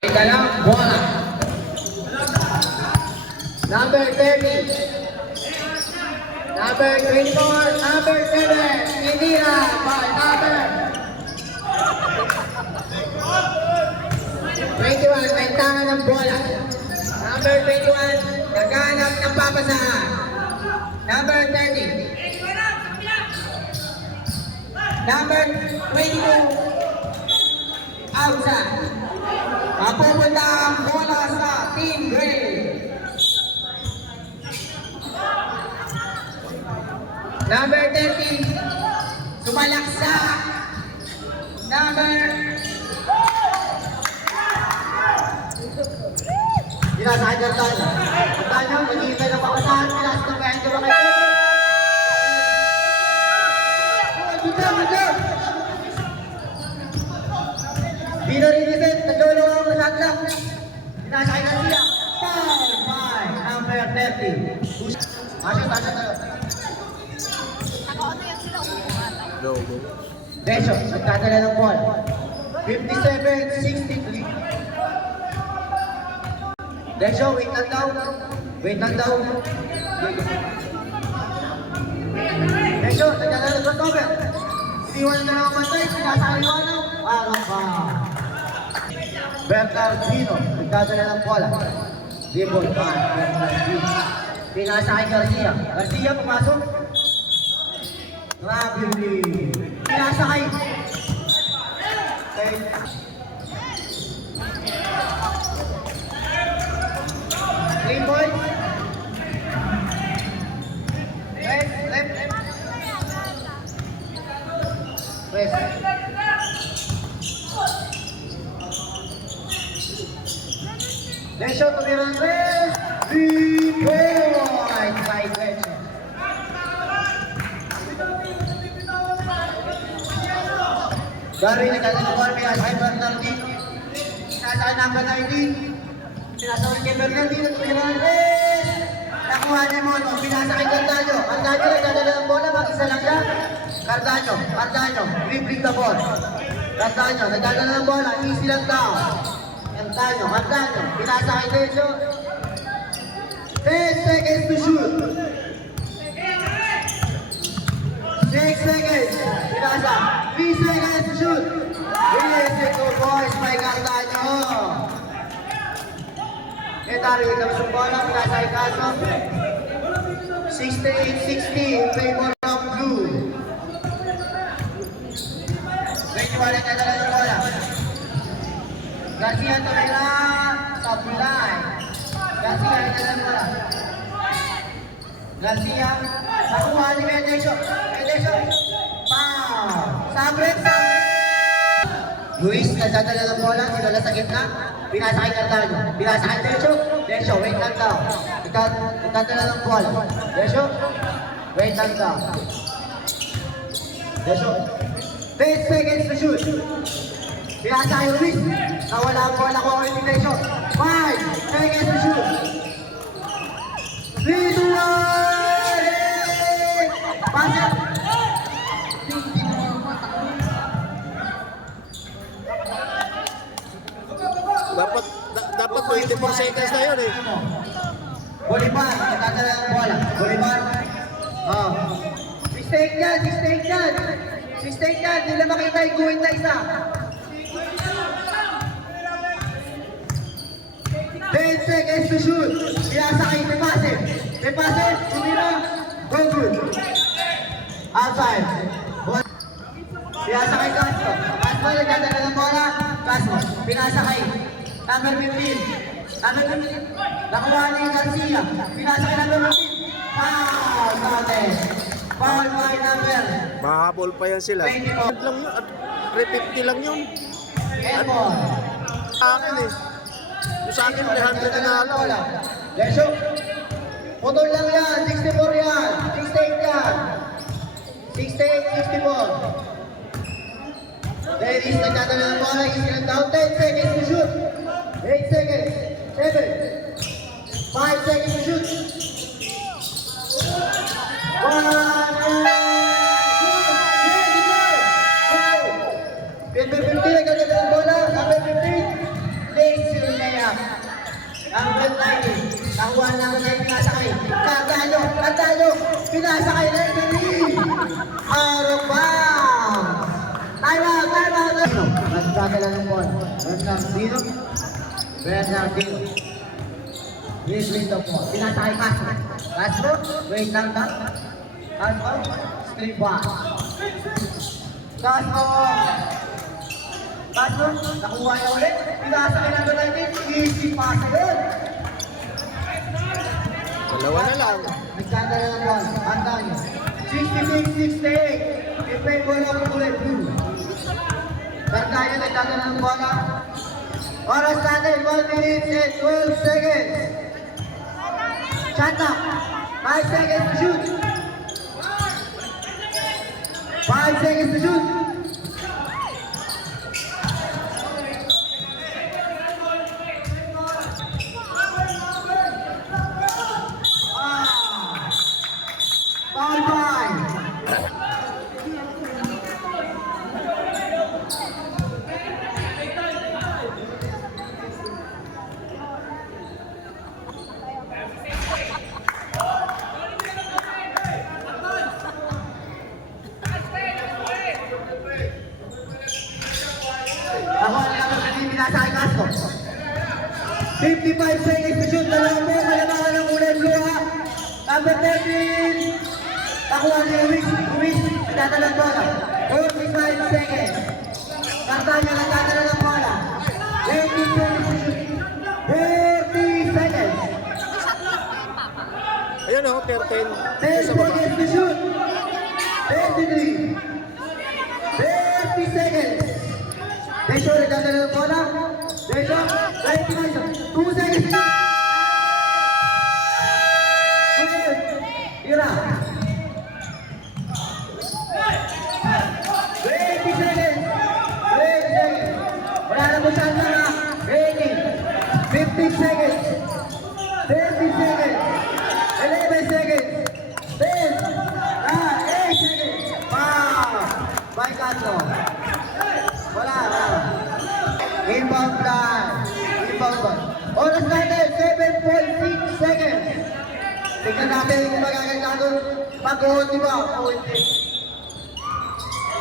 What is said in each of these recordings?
Ikalang bola. Number 30. Number 24. Number 7. Indira. By number 21. Bentangan ng bola. Number 21. Naghanap ng papasahan. Number 30. Number 22. Outside. Mapupunta ang bola sa Team Gray. Number 30. Sumalaksa. Number... Dinasahan ng Tanya. Tanya, mag-iibay ng papasahan. Dinasahan ng kaya ito kay Dino Rinizet, nagdolo ang lahat lang. Dinasakay na siya. Foul by number 30. Asya. Desyo, nagkadala ng ball. 57-63. Desyo, wait lang daw. Desyo, nagkadala ng cover. Iniwan na lang ang matay, sinasaliwan na. Parang ba? Bernardino, nagkadala ng bola. Ribon pa, Bernardino. Pinasakay Garcia. Garcia, pumasok. Rapidly. Pinasakay. Green boy. Left. West. Desyo, tumirang West. 3 points by Desyo. Gary, nagkala ng ball, pinasakay Bernardino. Pinasakay number 19. Pinasakay kay Bernardino, tumirang West. Nakuha niya mo, pinasakay Cardaño. Cardaño, nagkala ng bola, mag-isa lang siya. Cardaño, dribbling the ball. Cardaño, nagkala ng bola, easy lang daw. Cardaño, pinasakay Desyo. 10 seconds to shoot. 6 seconds. Pinasa. 3 seconds to shoot. Release it to boys by Cardaño. Netari, kami sa bola. Pinasakay Kaso. 68-60 in favor of blue. 21 na kadala ng bola. Garcia tumira sa bulay. Garcia kadala ng bola. Garcia, nakuha ni Medesyo. Pow! Sabre. Luis, nagdadala ng bola. Sinala sa gitna. Pinasakay Cardaño. Pinasakay Desyo, wait lang daw. Nagdadala ng bola. Desyo, wait lang daw. Desyo, 10 seconds to shoot. Pinasakay Luis. Nawala ang bola ko ulit ni Desyo. 5 seconds to shoot. 3, 2, 1! Pasa! Dapat 24 seconds na yun eh. Bolivar, nagdadala ng bola. Bolivar. Mistake yan. Hindi lang makita yung guwin na isa. 10 seconds to shoot. Pinasakay, may pase. Tumira. Go good. Outside. Pinasakay Castro. Castro, nagdadala ng bola. Castro, pinasakay. Number 15. Nakuha ni Garcia. Pinasakay number 15. Foul sa atin. Foul by number. Mahabol pa yan sila. 24. Lang yun, at 350 lang yun. Elmore. Akin eh. Yung sa akin, 300 na nalo. Desyo. Putol lang yan. 64 yan. 68 yan. 68, 64. Davis nagdadala ng bola. Isilang down. 10 seconds to shoot. 8 seconds. 7. 5 seconds to shoot. 1. Number 15 nagdadala ng bola. Number 15. Lace Number 90. Nakuha na naman na yung pinasakay. Tandaan nyo, pinasakay na yung Denise. Arobang. Time out. Nagkakala ng ball. Bernardino. Wait daw po. Pinasakay Castro. Wait lang ka. Castro. Screen pass. Castro, nakuha niya ulit. Pinasakay ng 19. Easy pass yun. Dalawa na lang. Nagkakala ng ball. Handa nyo. 66-68. In favor of Kulay Blue. Tandaan nyo, nagkakala ng bola. Oras natin, 1 minute and 12 seconds. Shot clock. 5 seconds to shoot. 5 seconds to shoot. Foul by. Nakuha na naman sa team nasa Castro. 55 seconds to shoot. Dalawang mo, malamangan ng Kulay Blue ha. Number 13. Nakuha niya Luis. Nagdadalang bola. 45 seconds. Kantanya nagdadala ng bola. 20 seconds to shoot. 40 seconds. Ayun o, 13. 10 Sa baba. seconds to shoot. 23. 30 seconds. Desho, nagdadala ng bola. Desho, right to right. 2 seconds. Good. Tira. 20 seconds. 20 seconds. Wala na po siyang na. 80. 15 seconds. 30 seconds. 11 seconds. 10. 8 seconds. Wow. By Castro. Wala. Inbound plan. Oras natin, 7.6 seconds. Tingnan natin kung magaganda doon. Mag-hold ba o hindi.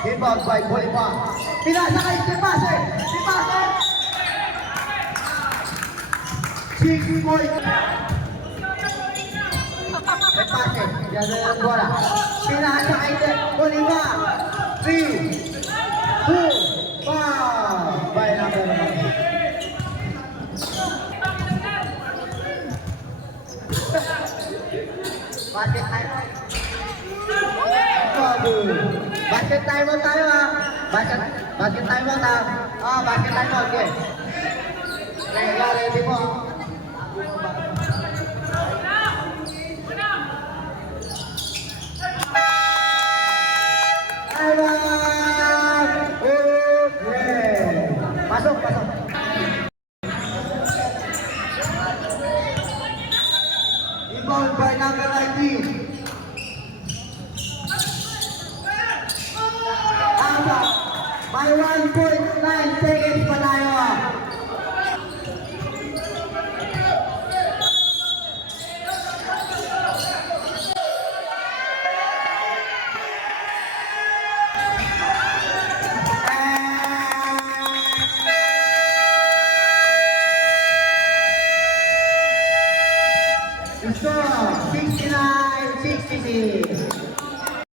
Inbound by Bolivar. Pinasakay si Pase. 6 point. May Pase. Yan na ang bola. Pinasakay si Bolivar. 3, 2, 5. By number 1. Basket time. Basket time out tayo ha. Basket time out ha. Basket time out. Okay. Ready po. Time out. Okay. Pasok. Inbound by number 19. By 1.9 seconds pa tayo. Score 69-66.